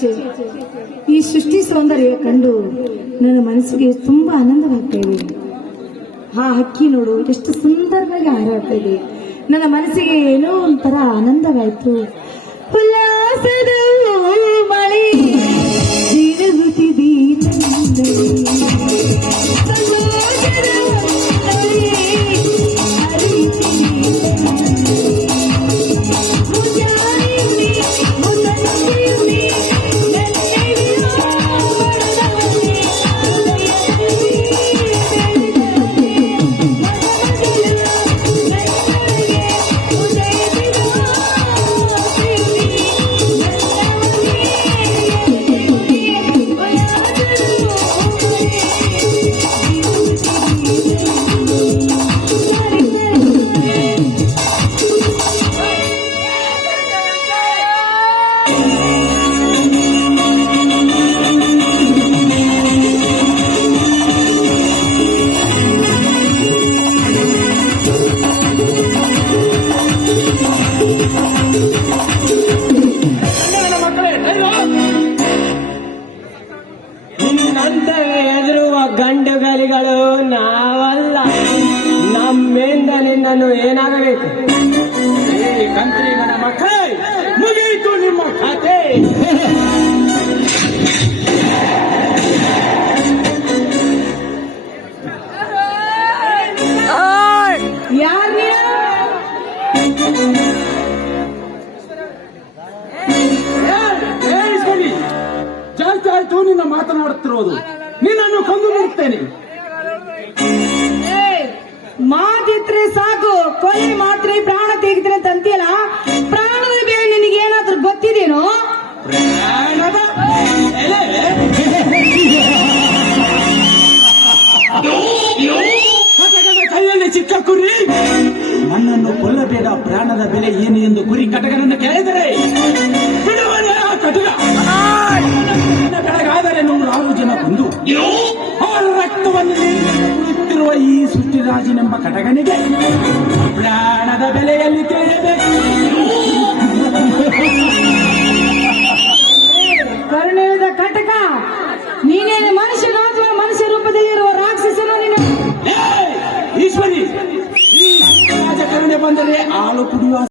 ಛೇ ಈ ಸೃಷ್ಟಿ ಸೌಂದರ್ಯ ಕಂಡು ನನ್ನ ಮನಸ್ಸಿಗೆ ತುಂಬಾ ಆನಂದವಾಗ್ತಾ ಇದೆ. ಆ ಹಕ್ಕಿ ನೋಡು ಎಷ್ಟು ಸುಂದರವಾಗಿ ಹಾರಾಡ್ತಾ ಇದೆ. ನನ್ನ ಮನಸ್ಸಿಗೆ ಏನೋ ಒಂಥರ ಆನಂದವಾಯ್ತು. ಉಲ್ಲಾಸದ ಮಳೆ ಜೀರಗುತ್ತಿದೆ ಗಂಡುಗಲಿಗಳು ನಾವಲ್ಲ, ನಮ್ಮಿಂದ ನಿನ್ನನ್ನು ಏನಾಗಬೇಕು? ಕಂತ್ರಿಗನ ಮಕ್ಕಳೇ, ಮುಗಿಯಿತು ನಿಮ್ಮ ಕಥೆ. ಜಾಸ್ತಿ ಆಯ್ತು ನಿನ್ನ ಮಾತನಾಡುತ್ತಿರೋದು. ನಿನ್ನನ್ನು ಕೊಂದು ಬಿಡುತ್ತೇನೆ. ಮಾತಿದ್ರೆ ಸಾಕು, ಕೊಲೆ ಮಾತ್ರ ಪ್ರಾಣ ತೆಗಿದ್ರೆ ಅಂತ ಅಂತೀಯಲ್ಲ, ಪ್ರಾಣದ ಬೇರೆ ನಿನಗೆ ಏನಾದ್ರೂ ಗೊತ್ತಿದೇನೋ? ಪ್ರಾಣದ ಕೈಯಲ್ಲಿ ಚಿಕ್ಕ ಕುರಿ. ನನ್ನನ್ನು ಕೊಲ್ಲಬೇಡ, ಪ್ರಾಣದ ಬೆಲೆ ಏನು ಎಂದು ಕುರಿ ಕಟಕನನ್ನು ಕೇಳಿದರೆ ಬಿಡುವನೇ ಆ ಕಟಕ. ಬೆಳಗಾದರೆ 106 ಜನ ಕೊಂದು ಅವರ ರಕ್ತವನ್ನು ಕುಳಿತಿರುವ ಈ ಸೃಷ್ಟಿರಾಜನೆಂಬ ಕಟಕನಿಗೆ ಪ್ರಾಣದ ಬೆಲೆಯಲ್ಲಿ ತಿಳಿಯಬೇಕು. ಕರುಣೆಯದ ಕಟಕ, ನೀನೇನು ಮನುಷ್ಯನ ಅಥವಾ ಮನುಷ್ಯ ರೂಪದಲ್ಲಿರುವ ರಾಕ್ಷಸನು? ನೀನು ಈಶ್ವರಿ, ಈ ರಾಜ ಕರುಣೆ ಬಂದರೆ ಹಾಲು ಕುಡಿಯುವ